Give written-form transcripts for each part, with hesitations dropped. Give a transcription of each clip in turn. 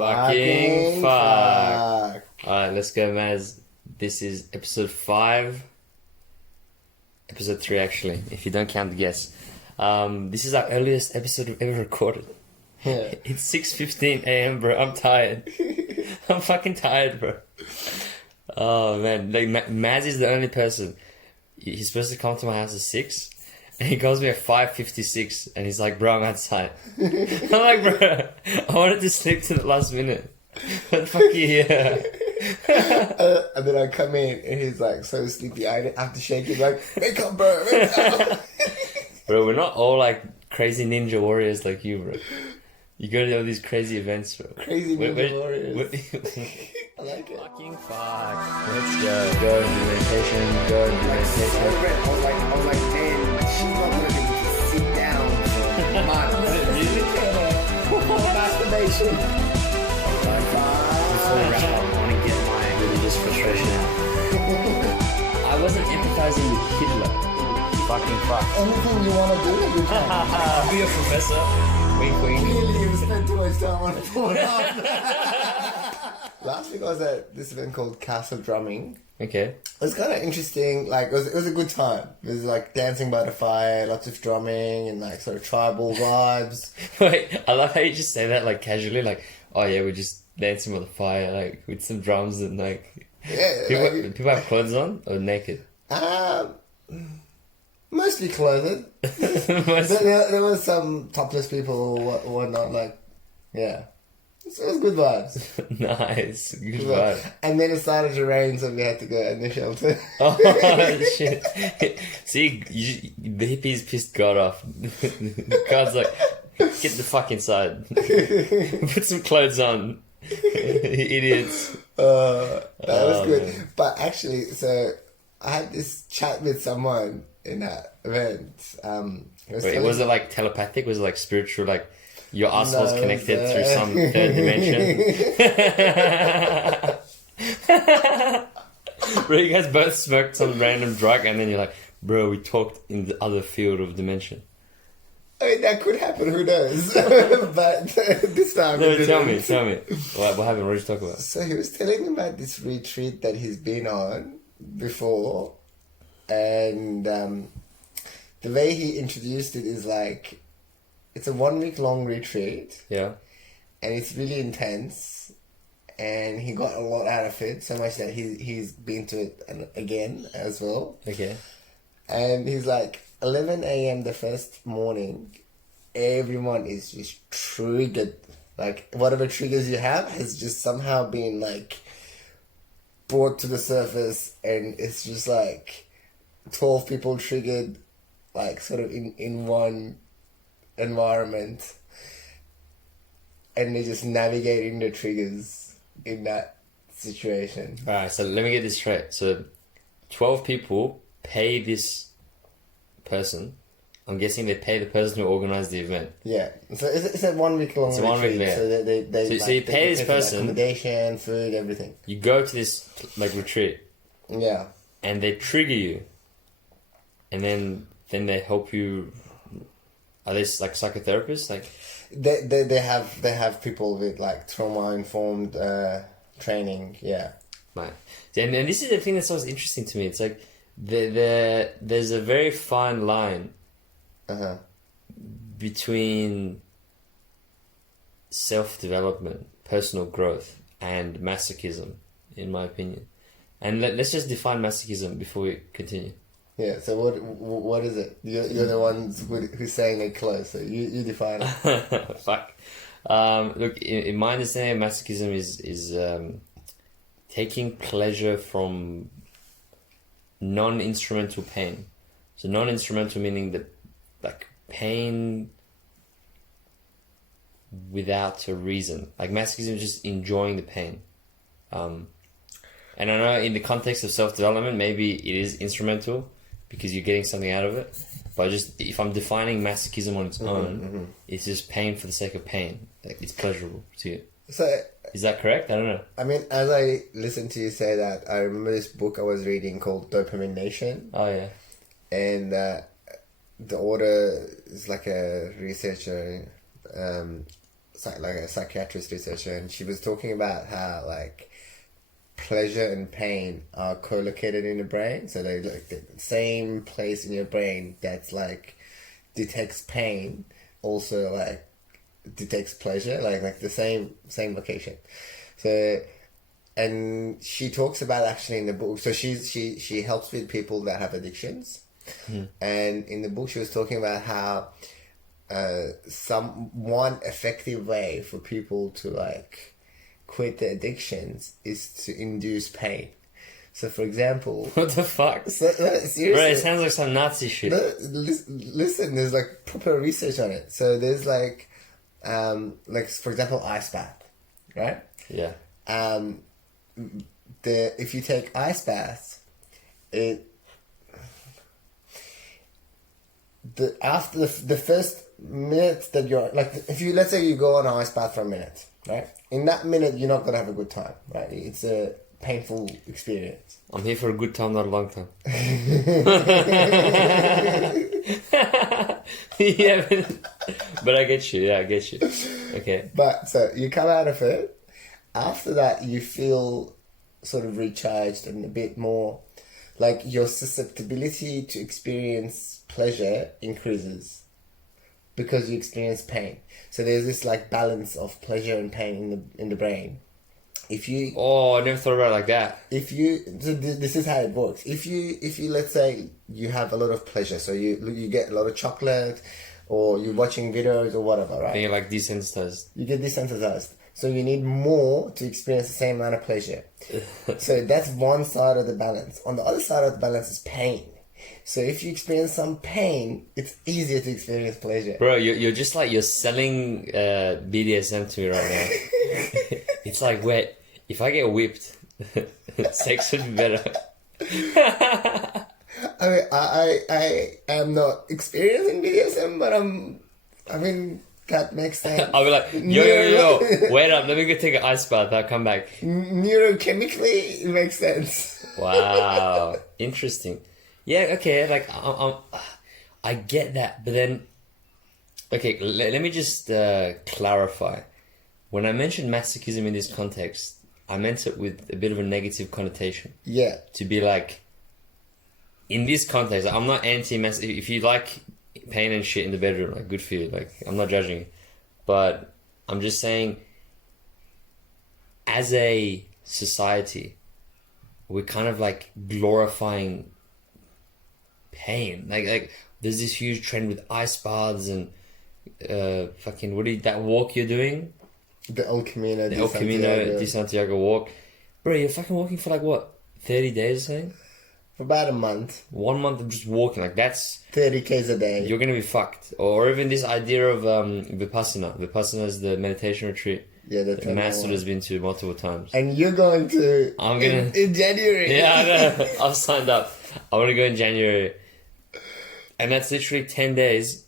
Fucking fuck. Alright, let's go, Maz. This is episode 5. Episode 3, actually, if you don't count the guests. This is our earliest episode we've ever recorded. Yeah. It's 6:15 a.m, bro. I'm tired. I'm fucking tired, bro. Oh, man. Like, Maz is the only person. He's supposed to come to my house at 6. And he calls me at 5:56, and he's like, "Bro, I'm outside." I'm like, "Bro, I wanted to sleep to the last minute. What the fuck are you here?" And then I come in, and he's like so sleepy. I have to shake him like, "Wake up, bro! Wake up!" Bro, we're not all like crazy ninja warriors like you, bro. You go to all these crazy events, bro. Crazy ninja warriors. I like it. Fucking fuck. Let's go. Go and do meditation. Go and do meditation. I was like, man, she's not gonna be able to sit down for months. Masturbation. Before we wrap up, I want to get my religious frustration out. I wasn't empathizing with Hitler. Fucking fuck. Anything you want to do, you can. Be a professor. Wink, wink. Really, you spent too much time on the phone. Last week I was at this event called Castle Drumming. Okay. It was kind of interesting. Like it was a good time. It was like dancing by the fire, lots of drumming, and like sort of tribal vibes. Wait, I love how you just say that like casually, like, "Oh yeah, we're just dancing by the fire, like with some drums and like." Yeah. People have clothes on or naked? Mostly clothed. There was some topless people or whatnot. Like, yeah. So it was good vibes. Nice. Good vibe. And then it started to rain, so we had to go in the shelter. Oh, shit. See, the hippies pissed God off. God's like, get the fuck inside. Put some clothes on. Idiots. That was good. Man. But actually, so I had this chat with someone in that event. Was it like telepathic? Was it like spiritual, like your ass was connected through some third dimension? Bro, you guys both smoked some random drug and then you're like, "Bro, we talked in the other field of dimension." I mean, that could happen, who knows? But this time... No, tell me. What happened? What did you talk about? So he was telling me about this retreat that he's been on before. And the way he introduced it is like, it's a 1 week long retreat. Yeah. And it's really intense. And he got a lot out of it, so much that he's been to it again as well. Okay. And he's like, 11 a.m. the first morning, everyone is just triggered. Like, whatever triggers you have has just somehow been, like, brought to the surface. And it's just, like, 12 people triggered, like, sort of in one environment. And they're just navigating the triggers in that situation. Alright, so let me get this straight. So, 12 people pay this person. I'm guessing they pay the person who organised the event. Yeah, so it's a 1 week long retreat. 1 week, yeah. So they so you pay this person, accommodation, food, everything. You go to this like retreat. Yeah. And they trigger you. And then they help you. Are they like psychotherapists? Like they have people with like trauma informed training. Yeah. Right. And this is the thing that's always interesting to me. It's like there's a very fine line between self-development, personal growth, and masochism, in my opinion. And let's just define masochism before we continue. Yeah, so what is it? You're the ones who's saying it close, so you define it. Fuck. Look, in my understanding, masochism is taking pleasure from non-instrumental pain. So non-instrumental meaning that like pain without a reason. Like masochism is just enjoying the pain. And I know in the context of self-development, maybe it is instrumental because you're getting something out of it. But just if I'm defining masochism on its own, it's just pain for the sake of pain. Like it's pleasurable to you. So is that correct? I don't know. I mean, as I listened to you say that, I remember this book I was reading called Dopamine Nation. Oh yeah. And the author is like a researcher, like a psychiatrist researcher, and she was talking about how like pleasure and pain are co-located in the brain. So they like the same place in your brain that's like detects pain, also like detects pleasure, like the same location. So, and she talks about actually in the book. So she helps with people that have addictions, and in the book she was talking about how one effective way for people to like quit their addictions is to induce pain. So, for example, What the fuck? Seriously, Bro, it sounds like some Nazi shit. listen, there's like proper research on it. So there's like for example, ice bath, right? Yeah. If you take ice baths, after the first minute that you're like, if you, let's say you go on an ice bath for a minute, right? In that minute, you're not gonna have a good time, right? It's a painful experience. I'm here for a good time, not a long time. Yeah, but I get you. Yeah, I get you. Okay. But so you come out of it. After that, you feel sort of recharged and a bit more like your susceptibility to experience pleasure increases because you experience pain. So there's this like balance of pleasure and pain in the brain. If you I never thought about it like that. This is how it works. If you let's say you have a lot of pleasure, so you get a lot of chocolate, or you're watching videos or whatever, right? Then you're like desensitized. You get desensitized. So you need more to experience the same amount of pleasure. So that's one side of the balance. On the other side of the balance is pain. So if you experience some pain, it's easier to experience pleasure. Bro, you're just like, you're selling BDSM to me right now. It's like, wait, if I get whipped, sex would be better. I mean, I am not experiencing BDSM, but I mean, that makes sense. I'll be like, yo, wait up, let me go take an ice bath, I'll come back. Neurochemically, it makes sense. Wow, interesting. Yeah, okay, like, I get that, but then, okay, let me just clarify. When I mentioned masochism in this context, I meant it with a bit of a negative connotation. Yeah. To be like, in this context, I'm not anti-masoch. If you like pain and shit in the bedroom, like, good for you. Like, I'm not judging you. But I'm just saying, as a society, we're kind of like glorifying pain. Like there's this huge trend with ice baths and that walk you're doing? The El Camino de Santiago walk. Bro, you're fucking walking for like what? 30 days or something? For about a month. 1 month of just walking, like that's 30 Ks a day. You're gonna be fucked. Or even this idea of Vipassana. Vipassana is the meditation retreat. Yeah, that Masoud has been to multiple times. And you're going to in January. Yeah, I know. I've signed up. I want to go in January. And that's literally 10 days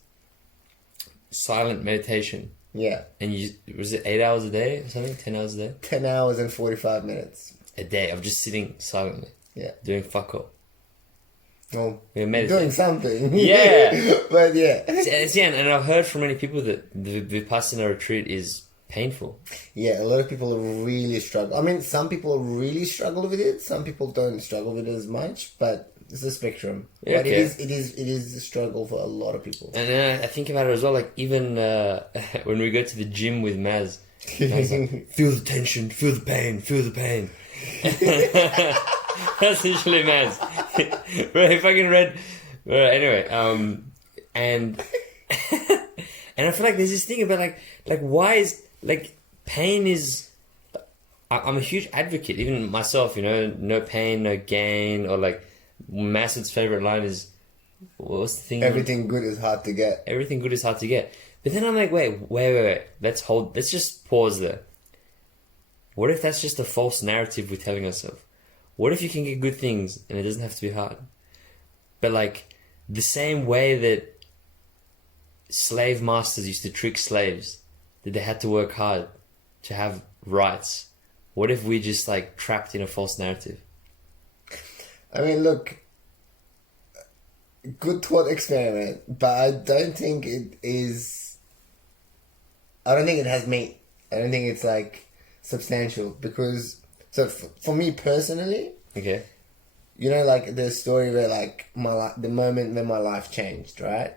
silent meditation. Yeah. And was it 8 hours a day or something? 10 hours a day? 10 hours and 45 minutes. A day of just sitting silently. Yeah. Doing fuck all. Well, doing something. Yeah. But yeah. Yeah, and I've heard from many people that the Vipassana retreat is painful. Yeah, a lot of people really struggle. I mean, some people really struggle with it. Some people don't struggle with it as much, but it's a spectrum. Yeah, but okay. it is a struggle for a lot of people. And I think about it as well, like even when we go to the gym with Maz, like, feel the tension, feel the pain, feel the pain. That's literally Maz. Bro, he fucking read. Bro, anyway, and and I feel like there's this thing about like why is like pain is. I'm a huge advocate, even myself. You know, no pain, no gain, or like Masoud's favorite line is, what's the thing? Everything good is hard to get. Everything good is hard to get. But then I'm like, wait. Let's just pause there. What if that's just a false narrative we're telling ourselves? What if you can get good things and it doesn't have to be hard? But like, the same way that slave masters used to trick slaves, that they had to work hard to have rights, what if we just like trapped in a false narrative? I mean, look, good thought experiment, but I don't think it is I don't think it has meat. I don't think it's like substantial because so for me personally, Okay. you know, like the story where like the moment when my life changed, right?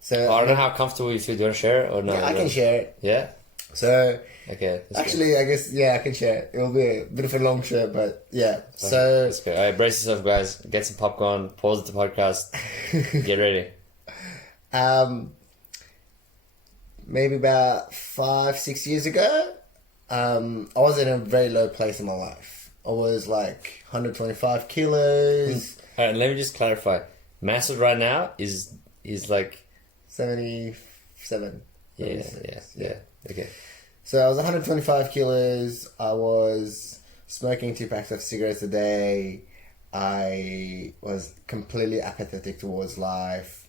So I don't know how comfortable you feel. Do you want to share it or no? yeah, I can share it. Yeah. So Okay. actually, I guess I can share it. It'll be a bit of a long share, but yeah. So Let's go. All right, brace yourself, guys. Get some popcorn. Pause the podcast. Get ready. Maybe about 5-6 years ago, I was in a very low place in my life. I was like 125 kilos, All right, let me just clarify. Masoud right now is like 77. yeah. 76, Okay. So I was 125 kilos. I was smoking 2 packs of cigarettes a day. I was completely apathetic towards life.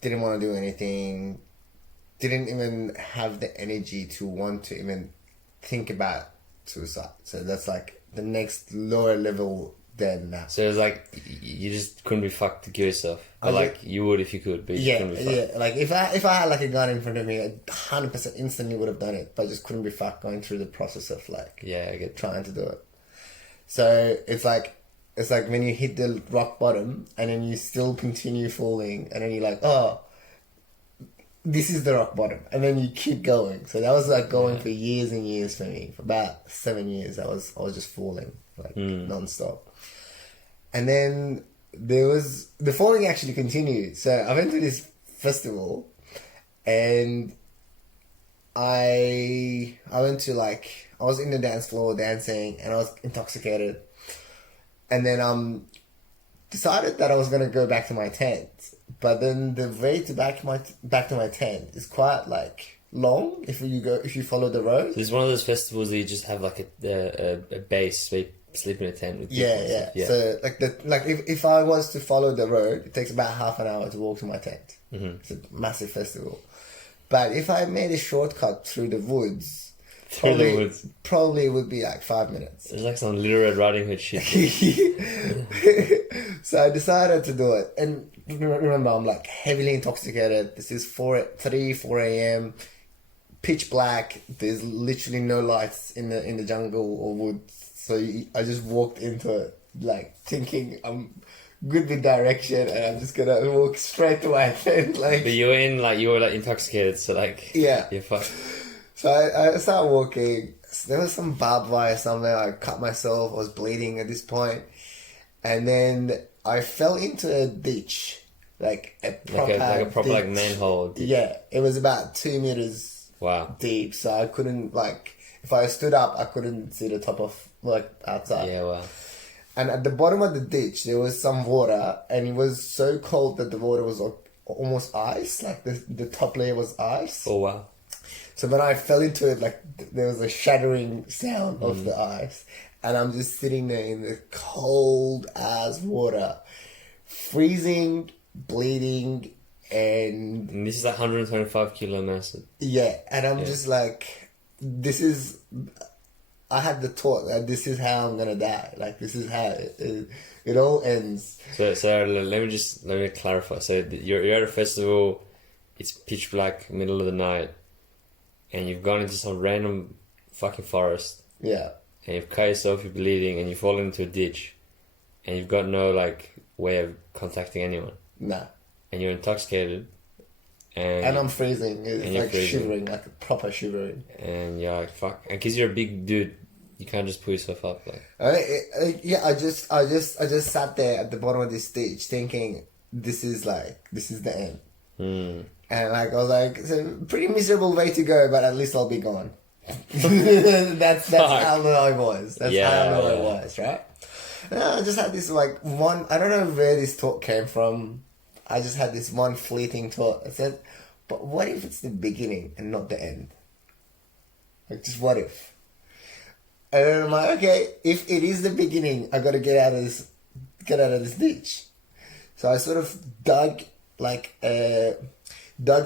Didn't want to do anything. Didn't even have the energy to want to even think about suicide. So that's like the next lower level than that. So it's like you just couldn't be fucked to kill yourself, but like you would if you could, but you couldn't be fucked. Like if I had like a gun in front of me, I 100% instantly would have done it, but I just couldn't be fucked going through the process of like Yeah, I get. trying to do it. So it's like when you hit the rock bottom and then you still continue falling, and then you're like, oh, this is the rock bottom, and then you keep going. So that was like going for years and years for me. For about 7 years, I was just falling like non-stop. And then the falling actually continued. So I went to this festival, and I went to like, I was in the dance floor dancing, and I was intoxicated, and then decided that I was gonna go back to my tent. But then the way to back to my tent is quite like long if you follow the road. So it's one of those festivals that you just have like a base where you sleep in a tent with people. Yeah. So like if I was to follow the road, it takes about half an hour to walk to my tent. Mm-hmm. It's a massive festival. But if I made a shortcut through the woods, probably it would be like 5 minutes. It's like some Little Red Riding Hood shit. So I decided to do it, and remember, I'm like heavily intoxicated. This is 4 a.m. pitch black. There's literally no lights in the jungle or woods. So I just walked into it like thinking I'm good with direction, and I'm just gonna walk straight to my tent. Like, but you were intoxicated, so like you're fucked. So I started walking. There was some barbed wire somewhere. I cut myself. I was bleeding at this point. And then I fell into a ditch. Like a proper like manhole ditch. Yeah. It was about 2 meters deep. So I couldn't if I stood up, I couldn't see the top of outside. Yeah, wow. And at the bottom of the ditch, there was some water. And it was so cold that the water was almost ice. Like the top layer was ice. Oh, wow. So when I fell into it, like there was a shattering sound of the ice, and I'm just sitting there in the cold ass water, freezing, bleeding, and this is 125 kilo Masoud. Yeah, and I'm just like, I had the thought that this is how I'm gonna die. Like this is how it all ends. So let me clarify. So you're at a festival, it's pitch black, middle of the night. And you've gone into some random fucking forest. Yeah. And you've cut yourself, you're bleeding, and you've fallen into a ditch. And you've got no, way of contacting anyone. Nah. And you're intoxicated. And I'm freezing. It's like freezing. Shivering, like a proper shivering. And you're like, fuck. And because you're a big dude, you can't just pull yourself up. I just sat there at the bottom of this ditch thinking, this is the end. And I was like, it's a pretty miserable way to go, but at least I'll be gone. that's how low I was. That's how low I was, right? And I just had this one, I don't know where this thought came from. I just had this one fleeting thought. I said, but what if it's the beginning and not the end? Like, just what if? And then I'm like, okay, if it is the beginning, I gotta get out of this ditch. So I sort of dug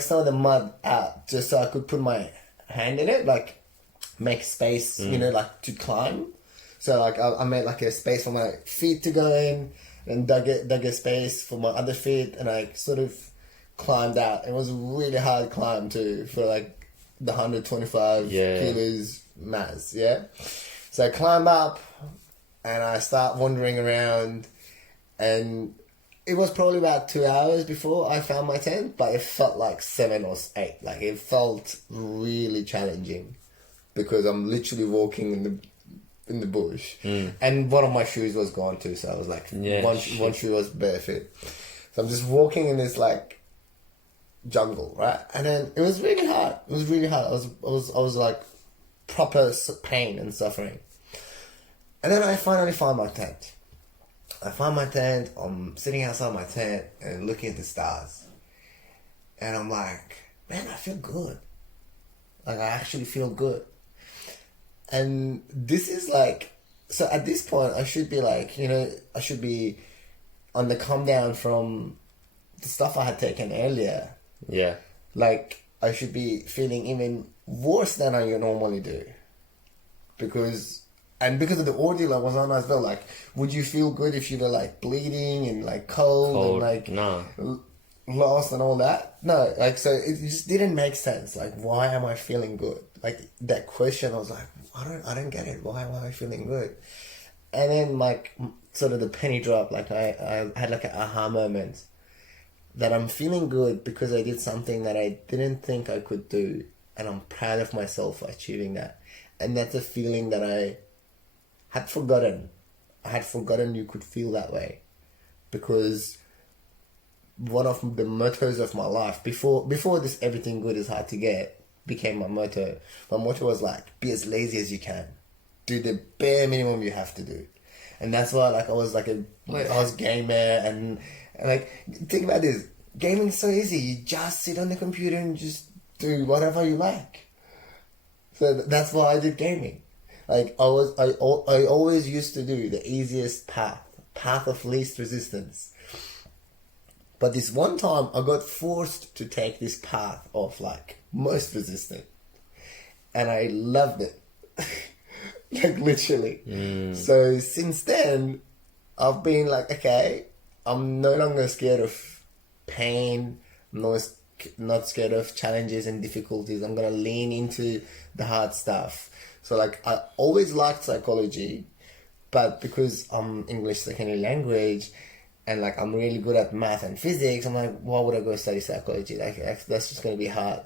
some of the mud out just so I could put my hand in it, make space, to climb. So I made a space for my feet to go in, and dug a space for my other feet, and I sort of climbed out. It was a really hard climb too, for the 125 Yeah. kilos mass, yeah? So I climb up and I start wandering around, and it was probably about 2 hours before I found my tent, but it felt like 7 or 8. Like, it felt really challenging because I'm literally walking in the bush, and one of my shoes was gone too, so I was like, one shoe was barefoot. So I'm just walking in this like jungle, right? And then it was really hard. It was really hard. I was like proper pain and suffering. And then I finally found my tent. I'm sitting outside my tent and looking at the stars. And I'm like, man, I feel good. Like, I actually feel good. And this is like, so at this point, I should be like, I should be on the come down from the stuff I had taken earlier. Yeah. Like, I should be feeling even worse than I normally do. Because of the ordeal I was on as well. Like, would you feel good if you were like bleeding and like cold and like no. lost and all that? No, like, so it just didn't make sense. Like, why am I feeling good? Like, that question, I was like, I don't get it. Why am I feeling good? And then like sort of the penny dropped. Like, I had like an aha moment that I'm feeling good because I did something that I didn't think I could do, and I'm proud of myself for achieving that. And that's a feeling that I had forgotten. I had forgotten you could feel that way, because one of the mottos of my life before this everything good is hard to get became my motto. My motto was like, be as lazy as you can, do the bare minimum you have to do. And that's why like I was gamer and like, think about this, gaming's so easy. You just sit on the computer and just do whatever you like. So that's why I did gaming. Like, I always used to do the easiest path of least resistance. But this one time, I got forced to take this path of like most resistant, and I loved it, like literally. So since then, I've been like, okay, I'm no longer scared of pain. I'm not scared of challenges and difficulties. I'm gonna lean into the hard stuff. So like, I always liked psychology, but because I'm English secondary language and like I'm really good at math and physics, I'm like, why would I go study psychology? Like, that's just going to be hard.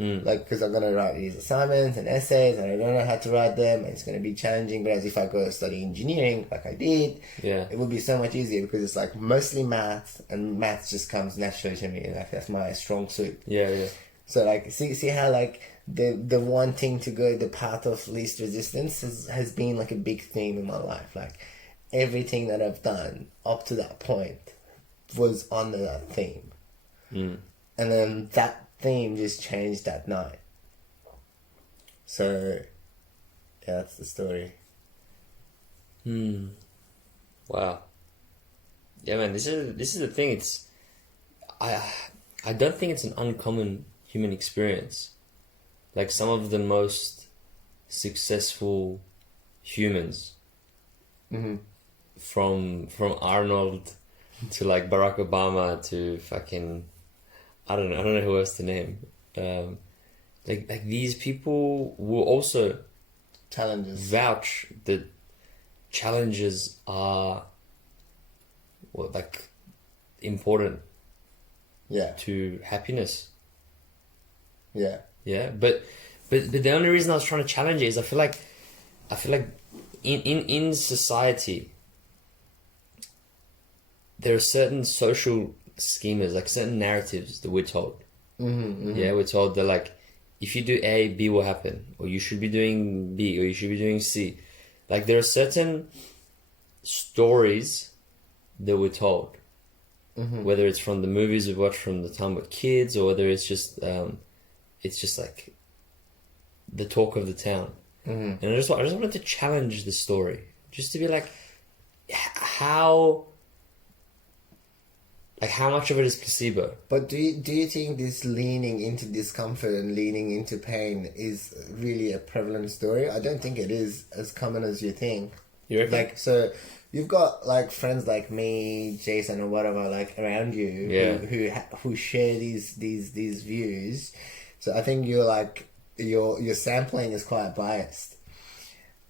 Like, because I'm going to write these assignments and essays and I don't know how to write them, and it's going to be challenging. Whereas if I go study engineering like I did, it would be so much easier because it's like mostly math, and math just comes naturally to me. Like, that's my strong suit. Yeah. So like, see how like the wanting to go the path of least resistance has been like a big theme in my life. Like, everything that I've done up to that point was under that theme. And then that theme just changed that night. So yeah, that's the story. Wow. Yeah, man, this is the thing. It's I don't think it's an uncommon human experience. Like, some of the most successful humans, from Arnold to like Barack Obama to fucking, I don't know who else to name. Like these people will also Challenges. vouch that challenges are like important to happiness. Yeah, but the only reason I was trying to challenge it is I feel like in society there are certain social schemas, like certain narratives that we're told. Yeah, we're told that like, if you do A, B will happen, or you should be doing B, or you should be doing C. Like, there are certain stories that we're told, whether it's from the movies we watch from the time we're kids, or whether it's just like the talk of the town. And I just wanted to challenge the story, just to be like, how much of it is placebo? But do you think this leaning into discomfort and leaning into pain is really a prevalent story? I don't think it is as common as you think. You reckon? Like, so you've got like friends like me, Jason, or whatever, like around you, who share these views. So I think you're like your sampling is quite biased.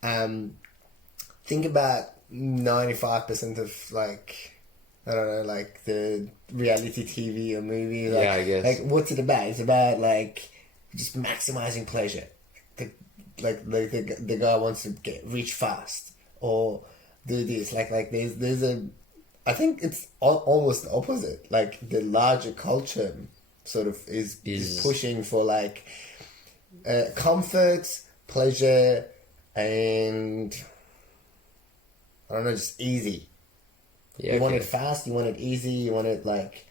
Think about 95% of like, I don't know, like the reality TV or movie. Like, Yeah, I guess. Like, what's it about? It's about like just maximizing pleasure. The guy wants to get rich fast or do this. Like there's a, I think it's almost the opposite. Like the larger culture sort of is pushing for like comfort, pleasure, and I don't know, just easy. Yeah, you want it fast, you want it easy, you want it like,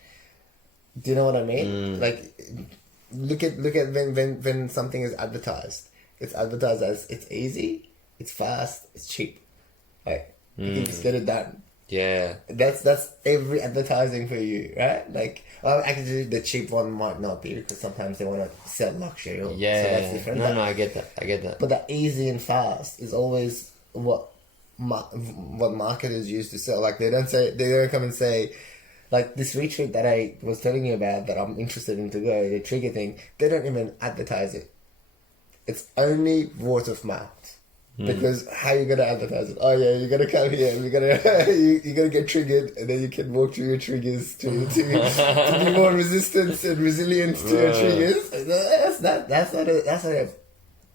do you know what I mean? Like, look at when something is advertised. It's advertised as it's easy, it's fast, it's cheap. Like, you can just get it done. Yeah. That's every advertising for you, right? Like, well, actually, the cheap one might not be because sometimes they want to sell luxury. So that's different. No, I get that. But that easy and fast is always what marketers use to sell. Like, they don't come and say, like this retreat that I was telling you about that I'm interested in to go, the trigger thing. They don't even advertise it. It's only word of mouth. Because how you gonna advertise it? Oh yeah, you gotta come here. You gotta get triggered, and then you can walk through your triggers to be more resistant and resilient to your triggers. That's not a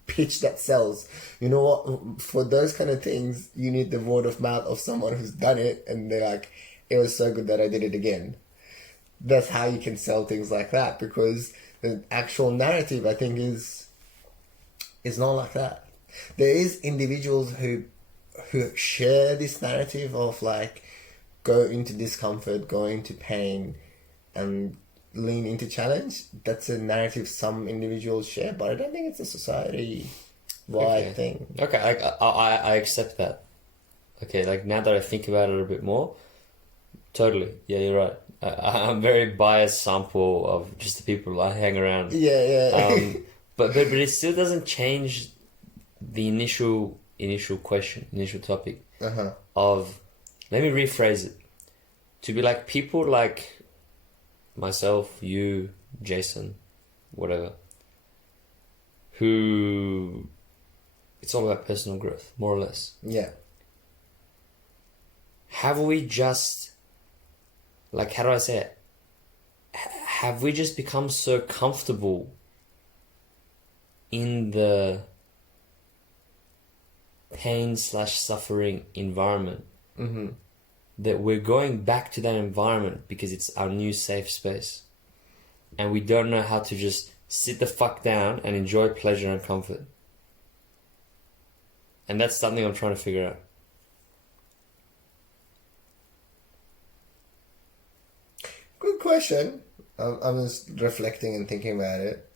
pitch that sells. You know what? For those kind of things, you need the word of mouth of someone who's done it, and they're like, "It was so good that I did it again." That's how you can sell things like that. Because the actual narrative, I think, is not like that. There is individuals who share this narrative of like go into discomfort, go into pain, and lean into challenge. That's a narrative some individuals share, but I don't think it's a society-wide thing. Okay, I accept that. Okay, like now that I think about it a bit more, totally. Yeah, you're right. I'm a very biased sample of just the people I hang around. Yeah. But it still doesn't change the initial question, initial topic of, let me rephrase it, to be like people like myself, you, Jason, whatever, who it's all about personal growth, more or less. Yeah. Have we just, like, how do I say it? Have we just become so comfortable in the pain/suffering environment that we're going back to that environment because it's our new safe space, and we don't know how to just sit the fuck down and enjoy pleasure and comfort? And that's something I'm trying to figure out. Good question. I'm just reflecting and thinking about it.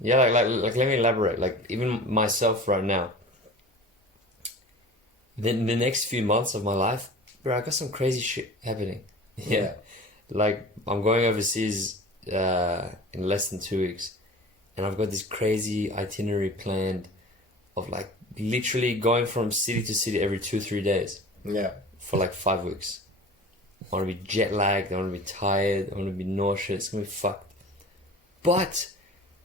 Yeah, like let me elaborate. Like, even myself right now, the next few months of my life, bro, I got some crazy shit happening. Yeah. Like, I'm going overseas in less than 2 weeks, and I've got this crazy itinerary planned of like literally going from city to city every 2-3 days. Yeah. For like 5 weeks. I want to be jet lagged, I want to be tired, I want to be nauseous, it's gonna be fucked. But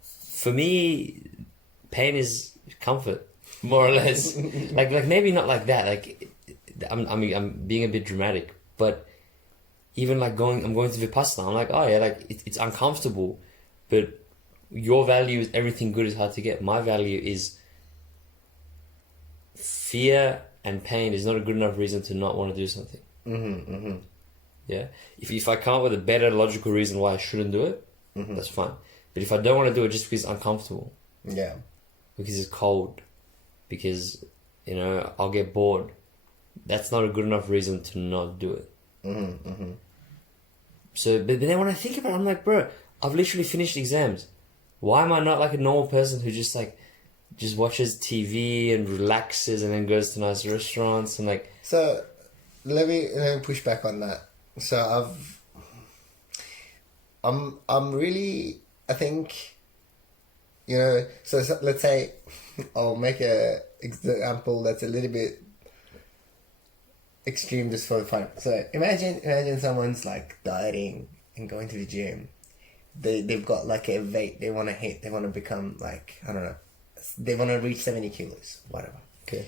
for me, pain is comfort, more or less. like maybe not like that. Like, I'm being a bit dramatic, but even like I'm going to Vipassana. I'm like, oh yeah, like it's uncomfortable, but your value is everything good is hard to get. My value is fear and pain is not a good enough reason to not want to do something. Yeah. If I come up with a better logical reason why I shouldn't do it, that's fine. But if I don't want to do it just because it's uncomfortable, because it's cold, because, you know, I'll get bored, that's not a good enough reason to not do it. So, but then when I think about it, I'm like, bro, I've literally finished exams. Why am I not like a normal person who just watches TV and relaxes and then goes to nice restaurants and like... So, let me push back on that. So I'm really, I think, you know, so let's say I'll make a example that's a little bit extreme just for fun. So imagine someone's like dieting and going to the gym, they've got like a weight they want to hit. They want to become like, I don't know, they want to reach 70 kilos, whatever. Okay.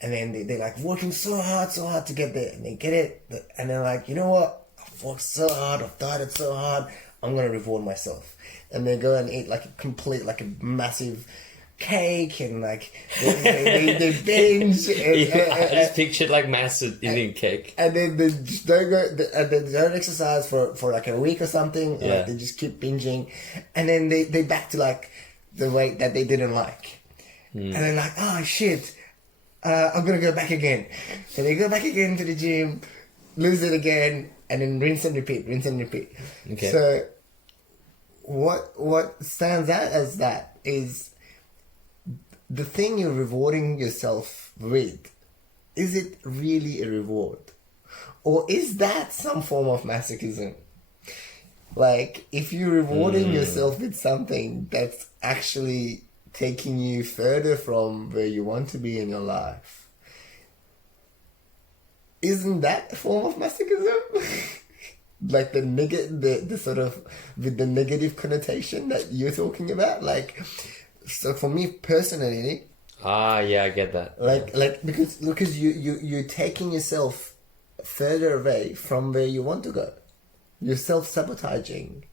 And then they're like working so hard to get there, and they get it, and they're like, you know what? I've worked so hard, I've dieted so hard, I'm gonna reward myself. And they go and eat like a massive cake, and like they binge. I just pictured like Masoud eating cake. And then they just don't go, and they don't exercise for like a week or something. Yeah. Like they just keep binging, and then they back to like the weight that they didn't like, and they're like, oh shit. I'm gonna go back again. So they go back again to the gym, lose it again, and then rinse and repeat. Okay. So what stands out as that is the thing you're rewarding yourself with. Is it really a reward? Or is that some form of masochism? Like, if you're rewarding yourself with something that's actually taking you further from where you want to be in your life, isn't that a form of masochism? Like the sort of with the negative connotation that you're talking about. Like, so for me personally, Yeah, I get that. because you're taking yourself further away from where you want to go. You're self-sabotaging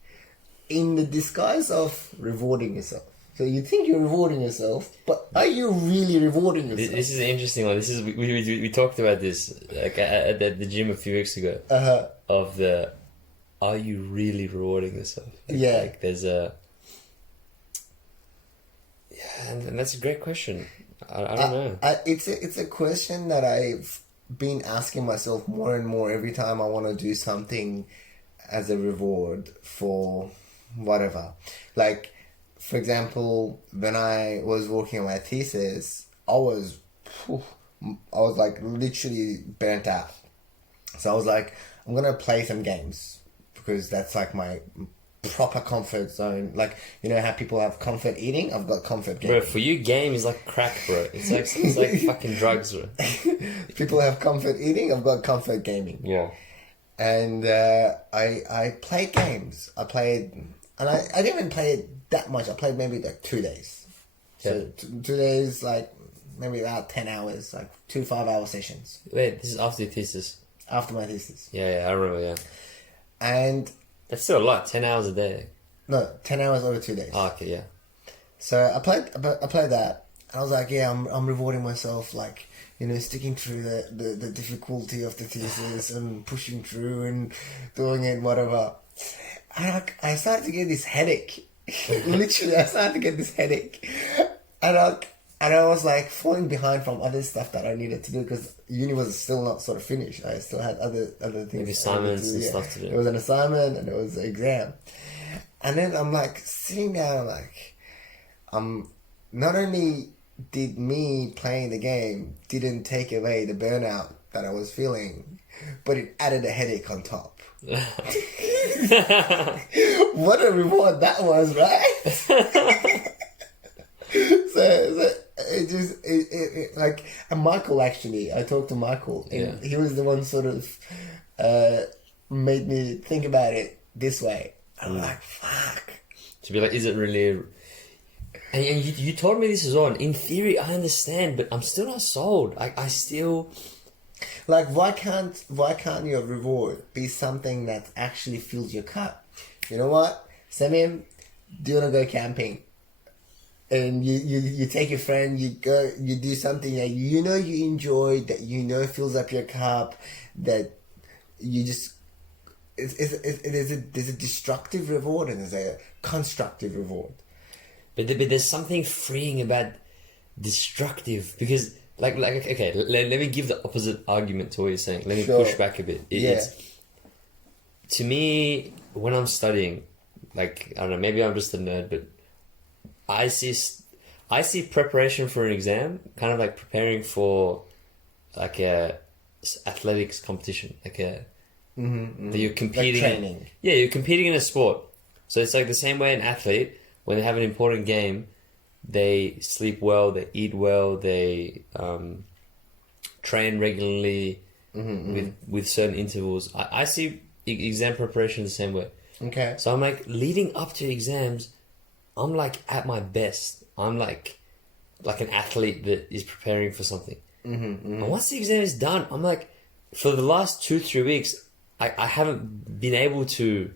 in the disguise of rewarding yourself. So you think you're rewarding yourself, but are you really rewarding yourself? This is an interesting one. This is we talked about this like at the gym a few weeks ago. Of the, are you really rewarding yourself? Yeah. Like there's a. Yeah, and that's a great question. I don't know. It's a question that I've been asking myself more and more every time I want to do something as a reward for whatever. Like, for example, when I was working on my thesis, I was like literally burnt out. So I was like, I'm gonna play some games because that's like my proper comfort zone. Like, you know how people have comfort eating? I've got comfort gaming. Bro, for you, game is like crack, bro. It's like fucking drugs, bro. People have comfort eating. I've got comfort gaming. Yeah. And I played games. I didn't even play it that much. I played maybe like 2 days. So 2 days, like maybe about 10 hours, like 2 5-hour sessions. Wait, this is after your thesis? After my thesis. Yeah, I remember, yeah. And that's still a lot, 10 hours a day. No, 10 hours over 2 days. Oh, okay, yeah. So I played that. And I was like, yeah, I'm rewarding myself, like, you know, sticking through the difficulty of the thesis and pushing through and doing it, whatever. I started to get this headache. Literally, I started to get this headache. And I was like falling behind from other stuff that I needed to do because uni was still not sort of finished. I still had other things. Maybe assignments and stuff to do. It was an assignment and it was an exam. And then I'm like sitting down, like, not only did me playing the game didn't take away the burnout that I was feeling, but it added a headache on top. What a reward that was, right? so it just like, and Michael, actually, I talked to Michael, and he was the one sort of made me think about it this way. I'm like, fuck. To be like, is it really? And you told me this as well. In theory, I understand, but I'm still not sold. I still. Like, why can't your reward be something that actually fills your cup? You know what, Samim, do you want to go camping? And you take your friend, you go, you do something that you know you enjoy, that you know fills up your cup, that you just... There's a destructive reward and there's a constructive reward. But there's something freeing about destructive, because... Like okay, let me give the opposite argument to what you're saying. Let me push back a bit. It's, to me, when I'm studying, like, I don't know, maybe I'm just a nerd, but I see preparation for an exam kind of like preparing for like a athletics competition, like a that you're competing. Like training. You're competing in a sport. So it's like the same way an athlete, when they have an important game, they sleep well, they eat well, they train regularly with certain intervals. I see exam preparation the same way. Okay. So I'm like, leading up to exams, I'm like at my best. I'm like an athlete that is preparing for something. And once the exam is done, I'm like, for the last 2-3 weeks, I haven't been able to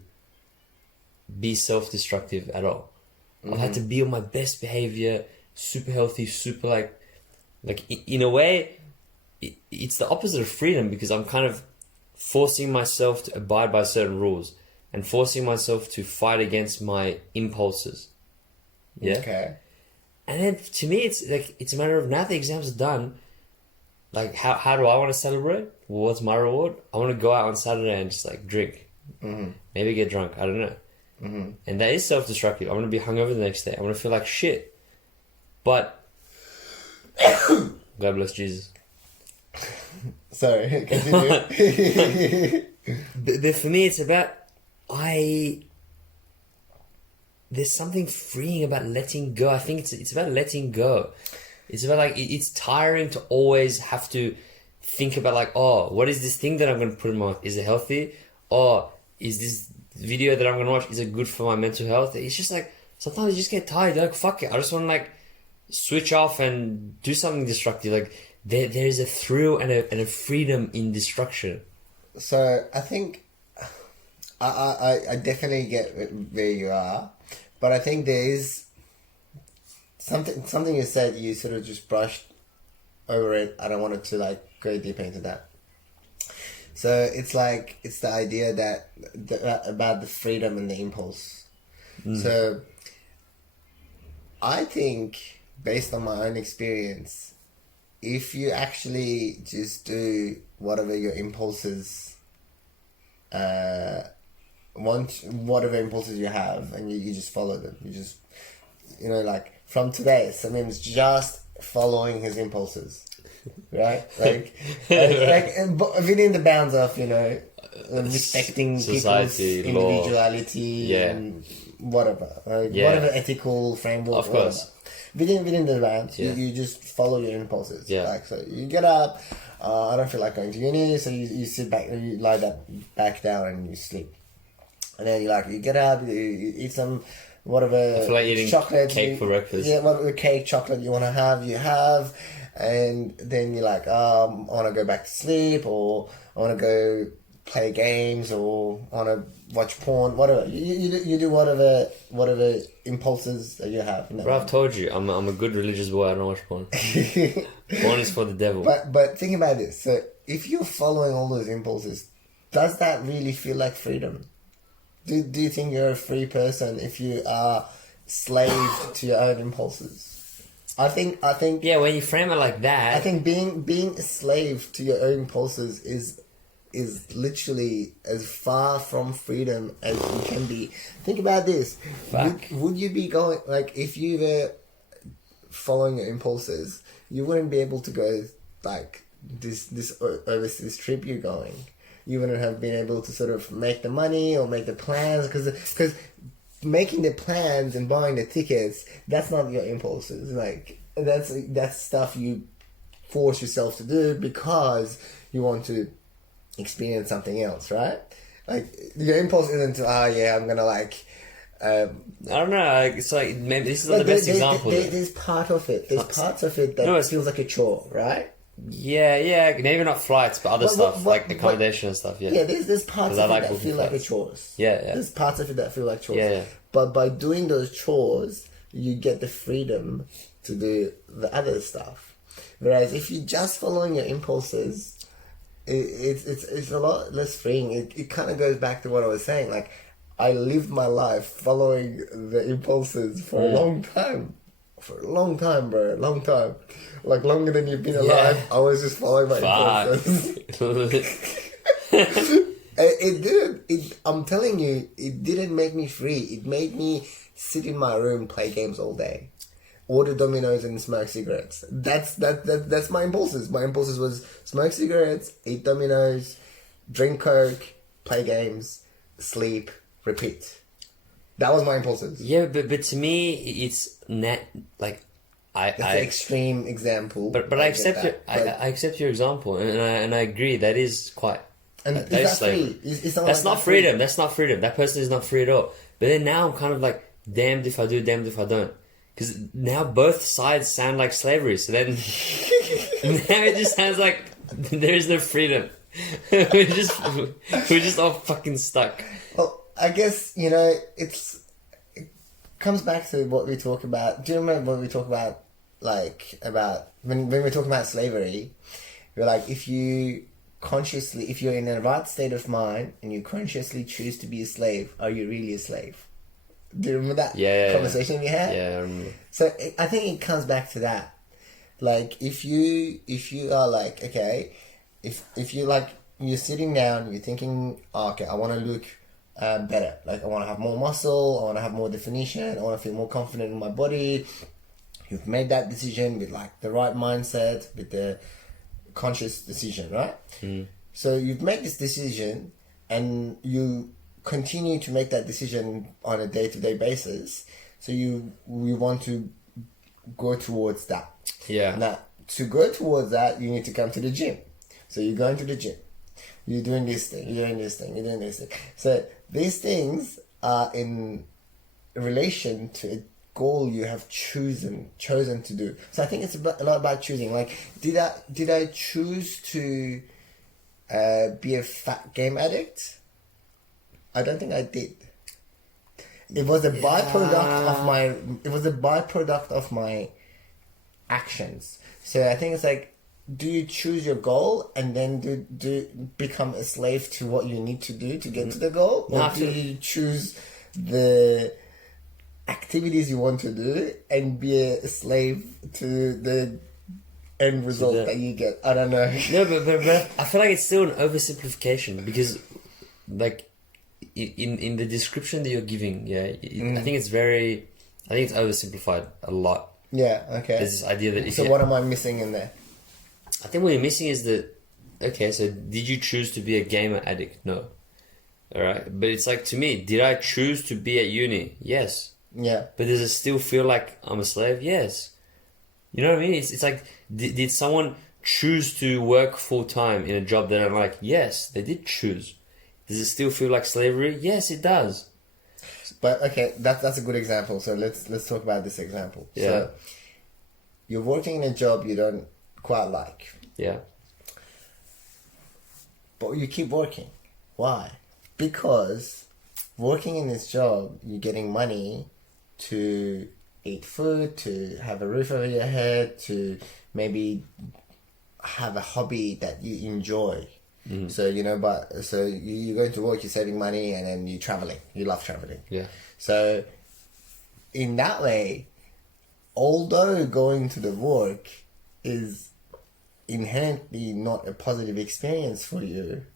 be self-destructive at all. I've had to be on my best behavior, super healthy, super like in a way, it's the opposite of freedom, because I'm kind of forcing myself to abide by certain rules and forcing myself to fight against my impulses. Yeah. Okay. And then to me, it's like, it's a matter of, now the exams are done, like, how do I want to celebrate? Well, what's my reward? I want to go out on Saturday and just like drink. Maybe get drunk. I don't know. And that is self-destructive. I'm going to be hungover the next day. I'm going to feel like shit. But God bless Jesus. Sorry, continue. But for me, it's about, there's something freeing about letting go. I think it's about letting go. It's about like, it's tiring to always have to think about like, oh, what is this thing that I'm going to put in my mouth? Is it healthy? Or is this video that I'm going to watch, is it good for my mental health? It's just like, sometimes you just get tired. Like, fuck it. I just want to like switch off and do something destructive. Like, there is a thrill and a freedom in destruction. So I think I definitely get where you are, but I think there is something you said, you sort of just brushed over it. I don't want it to like go deeper into that. So it's like, it's the idea that about the freedom and the impulse. So I think, based on my own experience, if you actually just do whatever your impulses whatever impulses you have, and you just follow them, you just, like, from today, Samim's just following his impulses, right? Like and within the bounds of, respecting society, people's individuality, law. and whatever, whatever ethical framework, of course. Within the bounds, you just follow your impulses. Yeah. Like, so you get up, I don't feel like going to uni, so you sit back, you lie back down and you sleep. And then you get up, you eat some whatever, I feel like eating chocolate, cake for breakfast. Yeah, whatever cake, chocolate you want to have, you have. And then you're like, I want to go back to sleep, or I want to go play games, or I want to watch porn, whatever. You do whatever impulses that you have. Bro, I've told you, I'm a good religious boy. I don't watch porn. Porn is for the devil. But think about this. So if you're following all those impulses, does that really feel like freedom? Do you think you're a free person if you are slave to your own impulses? I think yeah, when you frame it like that, I think being a slave to your own impulses is literally as far from freedom as you can be. Think about this. Would you be going, like, if you were following your impulses, you wouldn't be able to go like this overseas trip you're going. You wouldn't have been able to sort of make the money or make the plans, because making the plans and buying the tickets, that's not your impulses. Like, that's stuff you force yourself to do because you want to experience something else, right? Like, your impulse isn't to, I'm gonna like, I don't know. It's like, maybe this is not the best example. There's part of it. There's parts of it that feels like a chore, right? Yeah. Maybe not flights, but other stuff like accommodation and stuff. Yeah. There's parts of it that feel like a chores. Yeah. There's parts of it that feel like chores. Yeah. But by doing those chores, you get the freedom to do the other stuff. Whereas if you're just following your impulses, it's a lot less freeing. It kind of goes back to what I was saying. Like, I lived my life following the impulses for a long time. For a long time, bro. Long time. Like, longer than you've been alive. I was just following my impulses. I'm telling you, it didn't make me free. It made me sit in my room, play games all day, order Dominoes and smoke cigarettes. That's my impulses. My impulses was smoke cigarettes, eat Dominoes, drink Coke, play games, sleep, repeat. That was my impulses. Yeah, but to me, it's like, That's an extreme example. But I accept I accept your example, and I agree that is quite And That is that slavery. free? Is someone That's like not that freedom. free? That's not freedom. That person is not free at all. But then now I'm kind of like, damned if I do, damned if I don't. Because now both sides sound like slavery. So then now it just sounds like there is no freedom. we're just all fucking stuck. Well, I guess, it comes back to what we talk about. Do you remember what we talk about, about when we talk about slavery? We're like, if you're in the right state of mind and you consciously choose to be a slave, are you really a slave? Do you remember that conversation we had? Yeah, I remember. So I think it comes back to that. Like, if you are like, okay, if you like, you're sitting down, you're thinking, oh, okay, I want to look better. Like, I want to have more muscle, I want to have more definition, I want to feel more confident in my body. You've made that decision with like the right mindset, with the conscious decision, right? So you've made this decision and you continue to make that decision on a day-to-day basis. So you want to go towards that. Yeah. Now, to go towards that, you need to come to the gym. So you're going to the gym. You're doing this thing, you're doing this thing, you're doing this thing. So these things are in relation to a goal you have chosen to do. So I think it's a lot about choosing. Like, did I choose to be a fat game addict? I don't think I did. It was a byproduct of my actions. So I think it's like, do you choose your goal and then do become a slave to what you need to do to get to the goal, or do you choose the activities you want to do and be a slave to the end result that you get? I don't know. No, but I feel like it's still an oversimplification, because like in the description that you're giving, I think it's oversimplified a lot. Yeah, okay. There's this idea that what am I missing in there? I think what you're missing is that, okay, so did you choose to be a gamer addict? No. Alright, but it's like, to me, did I choose to be at uni? Yes. Yeah. But does it still feel like I'm a slave? Yes. You know what I mean? It's like, did someone choose to work full time in a job that I don't like? Yes, they did choose. Does it still feel like slavery? Yes, it does. But okay, that's a good example. So let's talk about this example. Yeah. So you're working in a job you don't quite like. Yeah. But you keep working. Why? Because working in this job, you're getting money to eat food, to have a roof over your head, to maybe have a hobby that you enjoy. Mm-hmm. So, you're going to work, you're saving money, and then you're traveling. You love traveling. Yeah. So, in that way, although going to the work is inherently not a positive experience for you,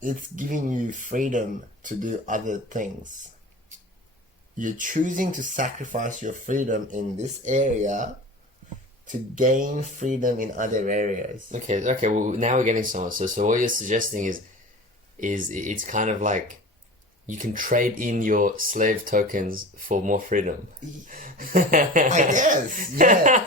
it's giving you freedom to do other things. You're choosing to sacrifice your freedom in this area to gain freedom in other areas. Okay. Well, now we're getting somewhere. So what you're suggesting is it's kind of like you can trade in your slave tokens for more freedom. I guess, yeah.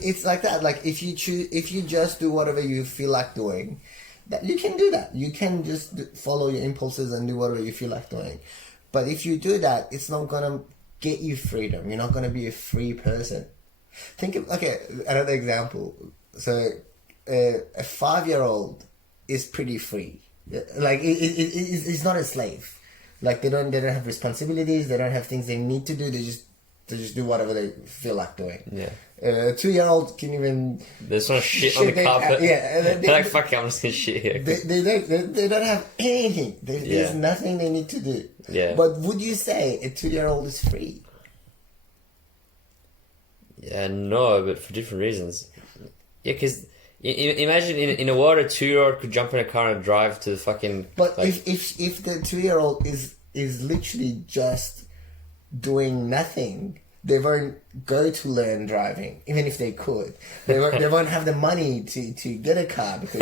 It's like that. Like if you just do whatever you feel like doing, that you can do that. You can just follow your impulses and do whatever you feel like doing. But if you do that, it's not gonna get you freedom. You're not gonna be a free person. Think of, another example. So, a 5-year-old is pretty free. Like, it's not a slave. Like, they don't have responsibilities, they don't have things they need to do, they just do whatever they feel like doing. Yeah. 2-year-old can even... They just want to shit on the carpet. They're like, fuck it, I'm just gonna shit here. They don't have anything. There's nothing they need to do. Yeah. But would you say a 2-year-old is free? Yeah, no, but for different reasons. Yeah, because imagine in a world a 2-year-old could jump in a car and drive to the fucking... But if the 2-year-old is literally just doing nothing, they won't go to learn driving, even if they could. They won't have the money to get a car because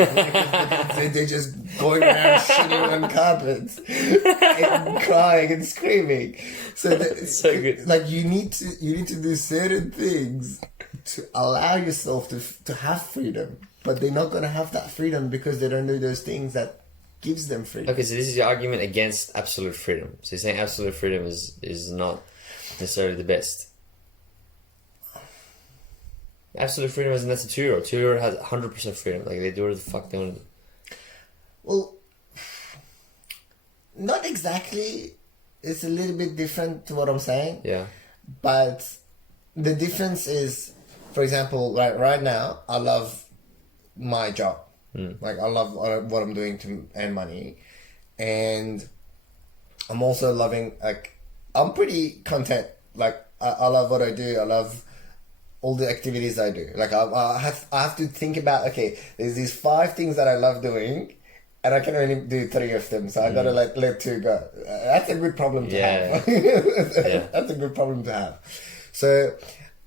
they're just going around shitting on carpets and crying and screaming. So good. Like you need to do certain things to allow yourself to have freedom, but they're not gonna have that freedom because they don't do those things that gives them freedom. Okay, so this is your argument against absolute freedom. So you're saying absolute freedom is not necessarily the best. Absolute freedom isn't that's a 2-year-old. 2-year-old has 100% freedom. Like, they do whatever the fuck they want to do. Well, not exactly. It's a little bit different to what I'm saying. Yeah. But the difference is, for example, right now, I love my job. Like, I love what I'm doing to earn money. And I'm also loving, like, I'm pretty content. Like, I love what I do. I love all the activities I do. Like, I have to think about, okay, there's these 5 things that I love doing, and I can only do 3 of them, so I gotta let 2 go. That's a good problem to have. Yeah. That's a good problem to have. So,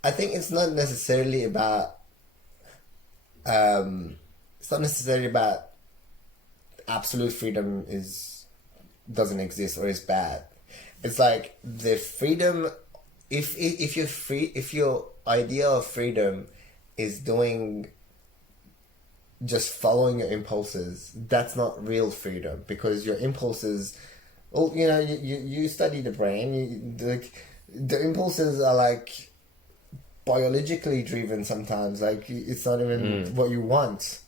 I think it's not necessarily about absolute freedom doesn't exist or is bad. It's like the freedom. If you're free, if your idea of freedom is doing just following your impulses, that's not real freedom, because your impulses. Well, you study the brain. The impulses are like biologically driven sometimes. Like, it's not even what you want.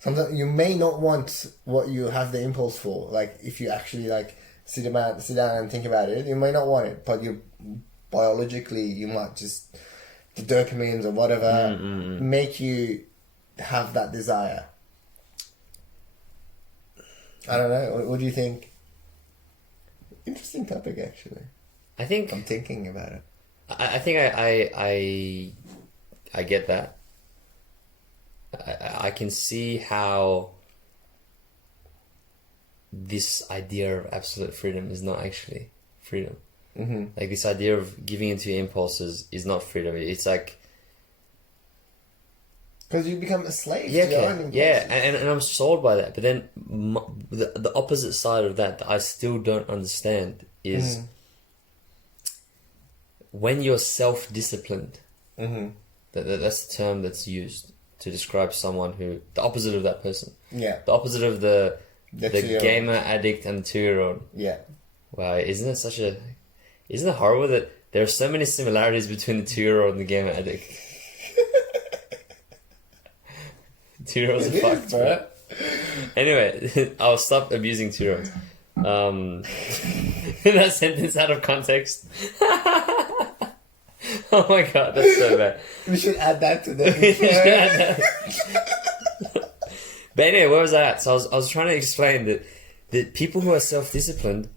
Sometimes you may not want what you have the impulse for. Like, if you actually like sit down and think about it, you may not want it, but you biologically you might just, the dopamines or whatever make you have that desire. I don't know. What do you think? Interesting topic, actually. I think I'm thinking about it. I think I get that. I can see how this idea of absolute freedom is not actually freedom. Mm-hmm. Like, this idea of giving into your impulses is not freedom. It's like, because you become a slave to your own impulses. Yeah, and I'm sold by that. But then the opposite side of that I still don't understand is when you're self-disciplined. That's the term that's used to describe someone who, the opposite of that person. Yeah. The opposite of the gamer addict and the 2-year-old. Yeah. Wow, isn't it horrible that there are so many similarities between the 2-year-old and the gamer addict? 2-year-olds are fucked, bro. Anyway, I'll stop abusing 2-year-olds. That sentence out of context. Oh my god, that's so bad. We should add that to the. But anyway, where was I at? So I was trying to explain that people who are self-disciplined,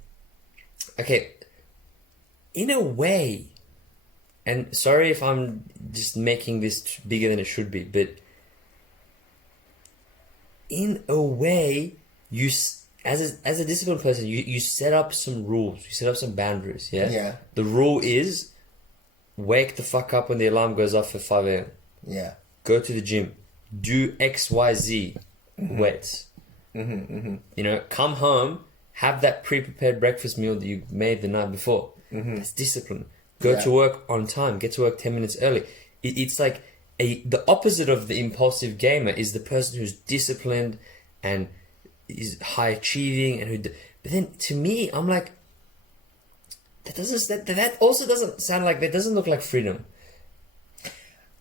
okay, in a way, and sorry if I'm just making this bigger than it should be, but in a way, you as a disciplined person, you set up some rules, you set up some boundaries. Yeah. The rule is, wake the fuck up when the alarm goes off at 5 a.m. Yeah. Go to the gym. Do X, Y, Z weights. Come home, have that pre-prepared breakfast meal that you made the night before. That's discipline. Go to work on time. Get to work 10 minutes early. It's like the opposite of the impulsive gamer is the person who's disciplined and is high achieving and but then to me, I'm like, that also doesn't sound like, that doesn't look like freedom.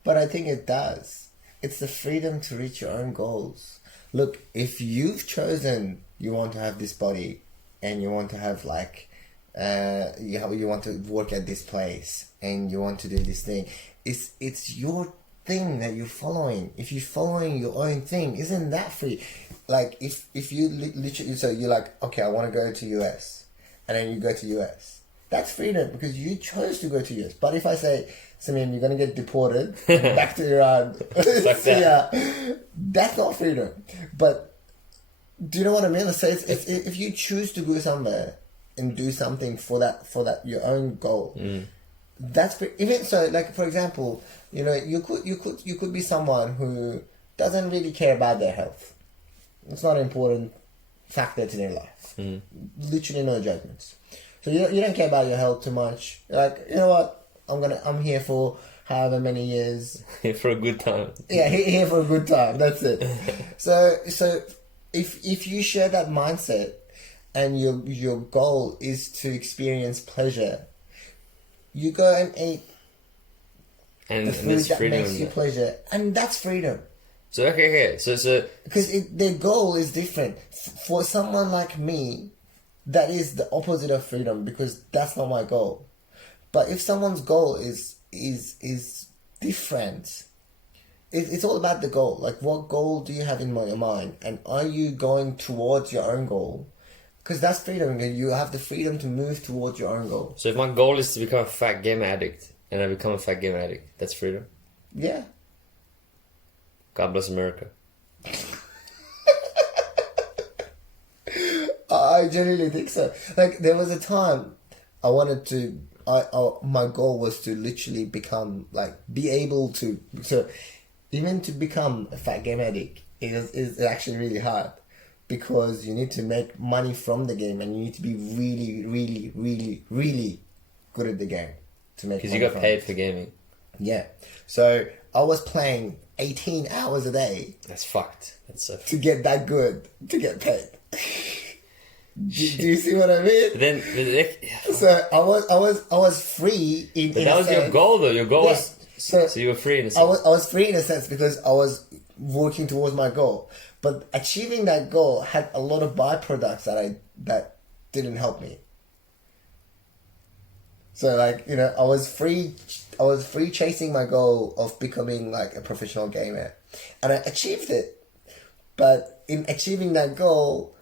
But I think it does. It's the freedom to reach your own goals. Look, if you've chosen you want to have this body and you want to have like you want to work at this place and you want to do this thing, it's your thing that you're following. If you're following your own thing, isn't that free? Like if you literally, so you're like, okay, I want to go to US, and then you go to US. That's freedom because you chose to go to US. But if I say, Samin, you're going to get deported back to Iran. That's not freedom. But do you know what I mean? So if you choose to go somewhere and do something for that your own goal, that's even so. Like for example, you could be someone who doesn't really care about their health. It's not an important factor to their life. Literally no judgments. So you don't care about your health too much. You're like, you know what? I'm here for however many years. Here for a good time. Yeah, here for a good time. That's it. So if you share that mindset, and your goal is to experience pleasure, you go and eat And the food that makes you pleasure, and that's freedom. So okay. So Because their goal is different. For someone like me, that is the opposite of freedom, because that's not my goal. But if someone's goal is different, it's all about the goal. Like, what goal do you have in your mind, and are you going towards your own goal? Because that's freedom. You have the freedom to move towards your own goal. So if my goal is to become a fat game addict, and I become a fat game addict, that's freedom. Yeah. God bless America. I genuinely think so. Like, there was a time I wanted to. My goal was to literally become, like, be able to. So, even to become a fat game addict is actually really hard, because you need to make money from the game, and you need to be really, really, really, really good at the game to make. Because you got paid for gaming. Yeah. So I was playing 18 hours a day. That's fucked. That's so fucked. To get that good, to get paid. do you see what I mean? But then, So I was free in. But that was your goal, though. Your goal was so you were free in a sense. I was free in a sense because I was working towards my goal. But achieving that goal had a lot of byproducts that didn't help me. So, like, you know, I was free chasing my goal of becoming, like, a professional gamer, and I achieved it. But in achieving that goal,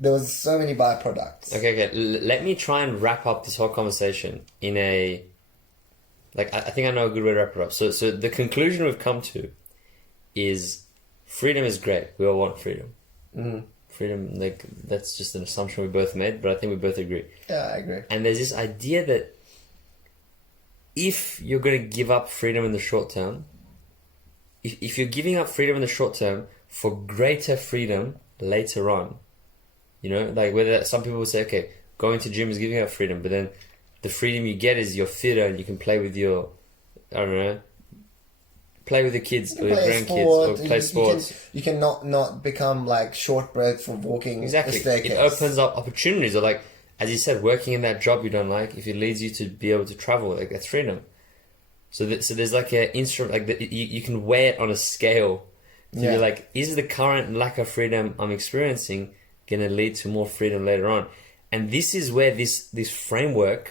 there was so many byproducts. Okay. Let me try and wrap up this whole conversation in a... Like, I think I know a good way to wrap it up. So the conclusion we've come to is freedom is great. We all want freedom. Mm-hmm. Freedom, like, that's just an assumption we both made, but I think we both agree. Yeah, I agree. And there's this idea that if you're going to give up freedom in the short term, if you're giving up freedom in the short term for greater freedom later on, you know, like, whether some people would say, okay, going to gym is giving up freedom, but then the freedom you get is you're fitter and you can play with your, I don't know, play with the kids or your grandkids or play sports. You can not become, like, shortbread for walking a staircase. It opens up opportunities. Or, like, as you said, working in that job you don't like, if it leads you to be able to travel, like, that's freedom. So there's like an instrument, like, you can weigh it on a scale to be like, is the current lack of freedom I'm experiencing going to lead to more freedom later on? And this is where this framework,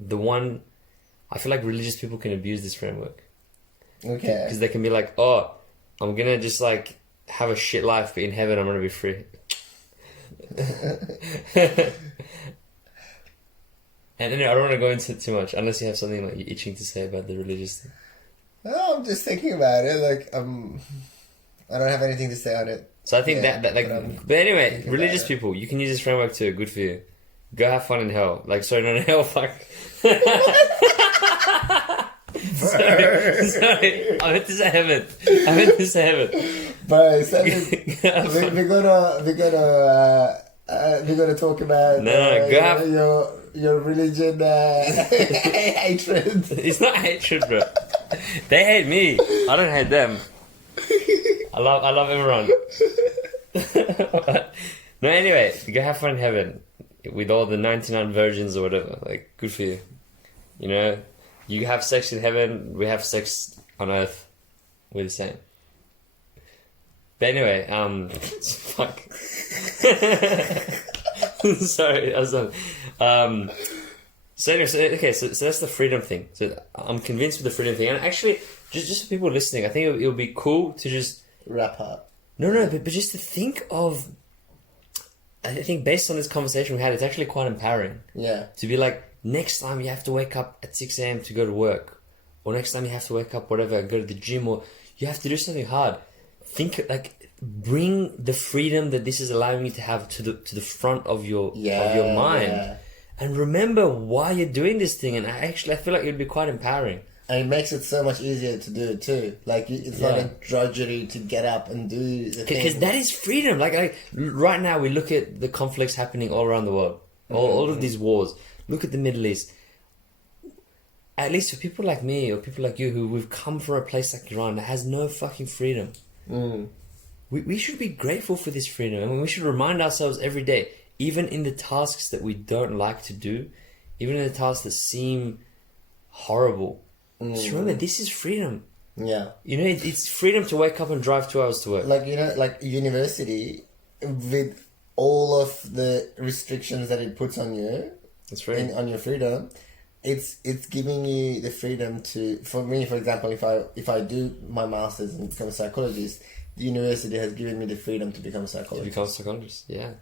the one, I feel like religious people can abuse this framework. Okay. Because they can be like, oh, I'm going to just, like, have a shit life, but in heaven I'm going to be free. And anyway, I don't want to go into it too much, unless you have something, like, you're itching to say about the religious thing. No, I'm just thinking about it. Like, I don't have anything to say on it. So I think that like, but anyway, religious people, you can use this framework too. Good for you. Go have fun in hell. Like, sorry, not in hell. Fuck. sorry. I meant to say heaven. But we're gonna talk about your religion hatred. It's not hatred, bro. They hate me. I don't hate them. I love everyone. No, anyway, go have fun in heaven with all the 99 virgins or whatever. Like, good for you. You know, you have sex in heaven, we have sex on earth. We're the same. But anyway, fuck. Sorry, I was done. So anyway, so that's the freedom thing. So I'm convinced with the freedom thing. And actually, just for people listening, I think it would be cool to just... Wrap up. No, but just to think of... I think based on this conversation we had, it's actually quite empowering. Yeah. To be like, next time you have to wake up at 6 a.m. to go to work. Or next time you have to wake up, whatever, go to the gym, or you have to do something hard. Think, like, bring the freedom that this is allowing you to have to the front of your mind. Yeah. And remember why you're doing this thing. And I feel like it would be quite empowering. And it makes it so much easier to do it too. Like, it's not a drudgery to get up and do the thing. Because that is freedom. Like, right now we look at the conflicts happening all around the world. All of these wars. Look at the Middle East. At least for people like me or people like you we've come from a place like Iran that has no fucking freedom. we should be grateful for this freedom, and we should remind ourselves every day, even in the tasks that we don't like to do, even in the tasks that seem horrible. Just remember, this is freedom. Yeah. You know, it's freedom to wake up and drive 2 hours to work. Like, you know, like university, with all of the restrictions that it puts on you, It's freedom. on your freedom, it's giving you the freedom to. For me, for example, if I do my masters and become a psychologist, the university has given me the freedom to become a To psychologist. become a psychologist, yeah.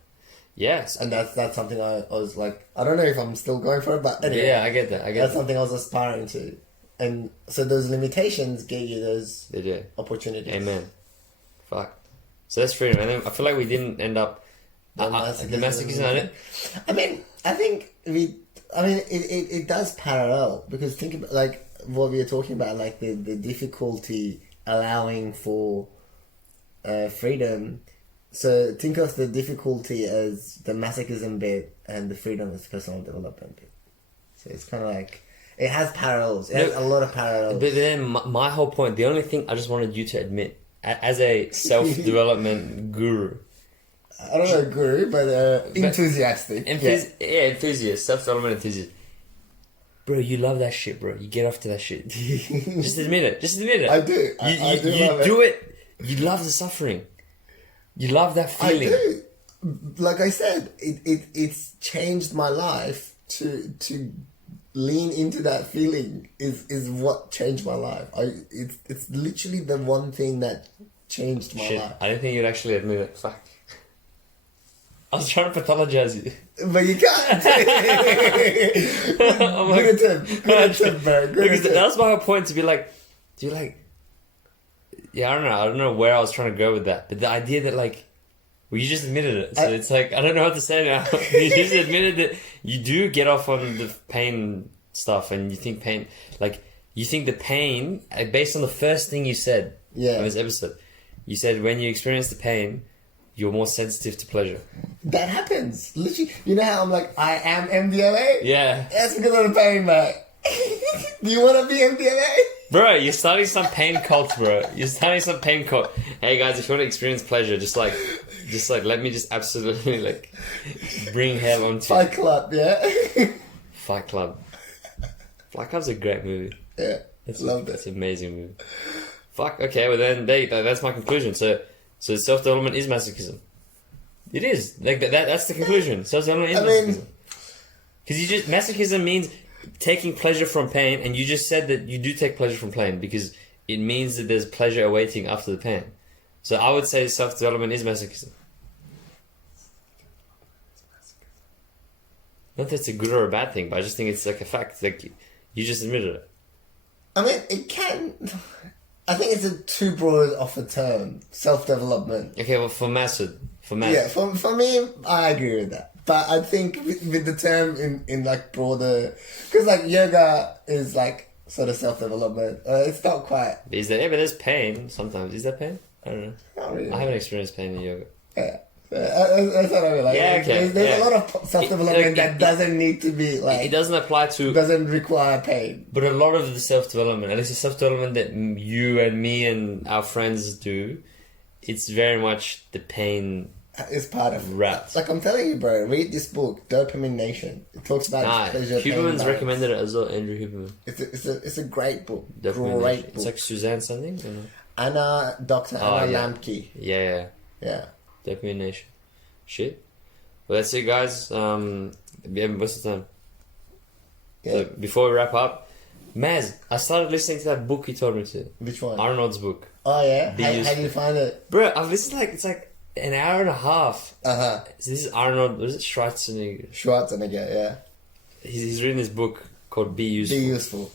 Yes. And that's something I was like, I don't know if I'm still going for it, but anyway, Yeah, I get that. that's something I was aspiring to. And so those limitations gave you those They do. opportunities. Amen. Fuck. So that's freedom. And then I feel like we didn't end up... The masochism on it. I mean, I think it does parallel, because think about like what we were talking about, like the difficulty allowing for freedom. So think of the difficulty as the masochism bit and the freedom as the personal development bit. So it's kind of like, it has parallels. It has a lot of parallels. But then my whole point, the only thing I just wanted you to admit, as a self-development guru... I don't know, guru, but enthusiastic. Enthusiast, self-development enthusiast. Bro, you love that shit, bro. You get off to that shit. Just admit it. Just admit it. I do. I do you love do it. You love the suffering. You love that feeling. I do. Like I said, it's changed my life to lean into that feeling is what changed my life. It's literally the one thing that changed my life. I didn't think you'd actually admit it. Fuck. I was trying to pathologize you. But you can't. Oh my Good attempt, bro. Good Because attempt. that was my whole point, to be like, yeah, I don't know where I was trying to go with that, but the idea that like, well, you just admitted it, so it's like, I don't know what to say now. You just admitted that you do get off on the pain stuff, and you think pain, like, you think the pain, based on the first thing you said in this episode, you said when you experience the pain, you're more sensitive to pleasure. That happens. Literally, you know how I'm like, I am MDMA? Yeah. That's because of the pain, mate. Do you want to be MDMA? Bro, you're starting some pain cult, bro. You're starting some pain cult. Hey guys, if you want to experience pleasure, just like let me just absolutely like bring hell onto you. Fight Club, yeah? Fight Club. Fight Club's a great movie. Yeah, loved it. It's an amazing movie. Fuck. Okay, well then that's my conclusion. So self-development is masochism. It is like that. That's the conclusion. Self-development is masochism. Because masochism means taking pleasure from pain, and you just said that you do take pleasure from pain because it means that there's pleasure awaiting after the pain. So I would say self-development is masochism. Not that it's a good or a bad thing, but I just think it's like a fact. Like you just admitted it. I mean, it can. I think it's a too broad of a term, self-development. Okay, well, for Masoud. Yeah, for me, I agree with that. But I think with the term in like broader... Because like yoga is like sort of self-development. It's not quite... Is that... Yeah, but there's pain sometimes. Is that pain? I don't know. Not really. I haven't experienced pain in yoga. Yeah. That's what I mean. Like, Yeah, okay. There's a lot of self-development that doesn't need to be like... It doesn't apply to... Doesn't require pain. But a lot of the self-development, at least the self-development that you and me and our friends do, it's very much the pain... It's part of rats. Like I'm telling you, bro, read this book, Dopamine Nation. It talks about pleasure. Huberman's recommended it as well, Andrew Huberman. It's a great book. Dopamine Great Nation. book. It's like Suzanne something? I don't know. Dr. Anna Lampke. Yeah. Dopamine Nation. Shit. Well, that's it, guys. What's the time? Yeah. So before we wrap up, Maz, I started listening to that book you told me to. Which one? Arnold's book. Oh yeah. How did you find it, bro? I've listened it's like an hour and a half. So this is Arnold. What is it? Schwarzenegger. Yeah. He's written this book called Be Useful. Be Useful.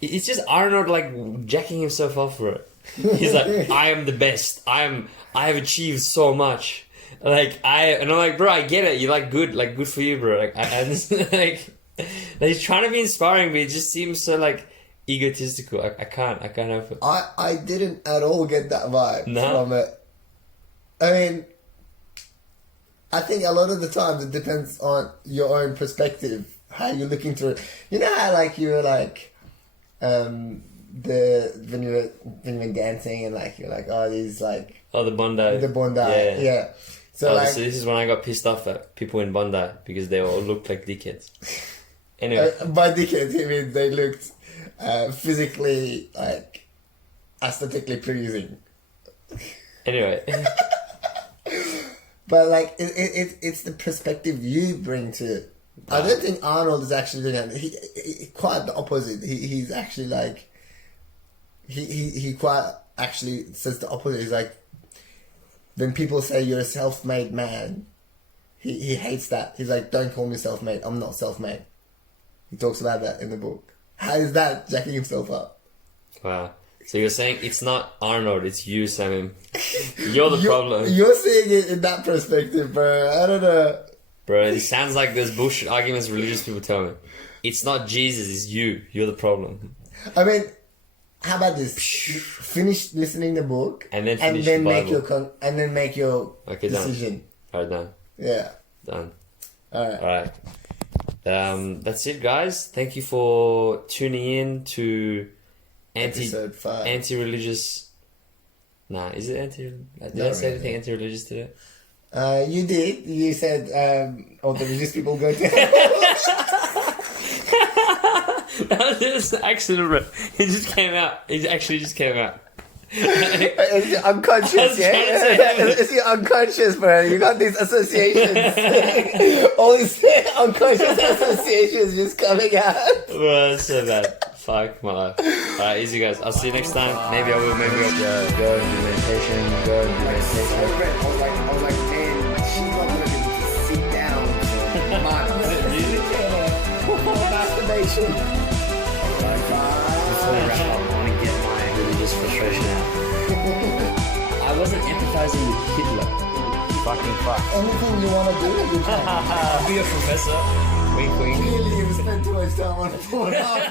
It's just Arnold like jacking himself off for it. He's like, I am the best. I have achieved so much. And I'm like, bro, I get it. You're like good for you, bro. Like he's trying to be inspiring, but it just seems so like egotistical. I can't help it. I didn't at all get that vibe from it. I mean, I think a lot of the times it depends on your own perspective, how you're looking through it. You know how like you were like when you were dancing and like you're like, oh, these like the Bondi. the Bondi, Yeah. yeah. So like, so this is when I got pissed off at people in Bondi because they all looked like dickheads. Anyway, by dickheads, I mean they looked physically like aesthetically pleasing. anyway. But like it's the perspective you bring to it. I don't think Arnold is actually doing that. He quite the opposite. He's actually like he quite actually says the opposite. He's like, when people say you're a self-made man, he hates that. He's like, don't call me self-made. I'm not self-made. He talks about that in the book. How is that jacking himself up? Wow. So you're saying it's not Arnold, it's you, Samim. You're the problem. You're seeing it in that perspective, bro. I don't know. Bro, it sounds like those bullshit arguments religious people tell me. It's not Jesus, it's you. You're the problem. I mean, how about this? Finish listening the book And then make your Okay, decision. Alright, done. Yeah. Done. Alright. Alright. That's it, guys. Thank you for tuning in to Episode 5. anti-religious. Nah, is it anti? Did I say anything anti-religious today? You did. You said all the religious people go to That was just an accident, bro. It just came out. It actually just came out. It's your unconscious, yeah? It's your unconscious, bro. You got these associations. All these unconscious associations just coming out. Bro, that's so bad. Fuck my life. Alright, easy guys. I'll see you next time. Maybe I will, maybe I will. Go and do meditation. Go and do meditation. I was like, man, she's not going to be able to sit down for months. Masturbation. Before we wrap up, I want to get my religious frustration out. I wasn't empathizing with Hitler. Fucking fuck. Anything you want to do, you can. I'll be a professor. Wink, wink. Clearly, you spent too much time on Pornhub.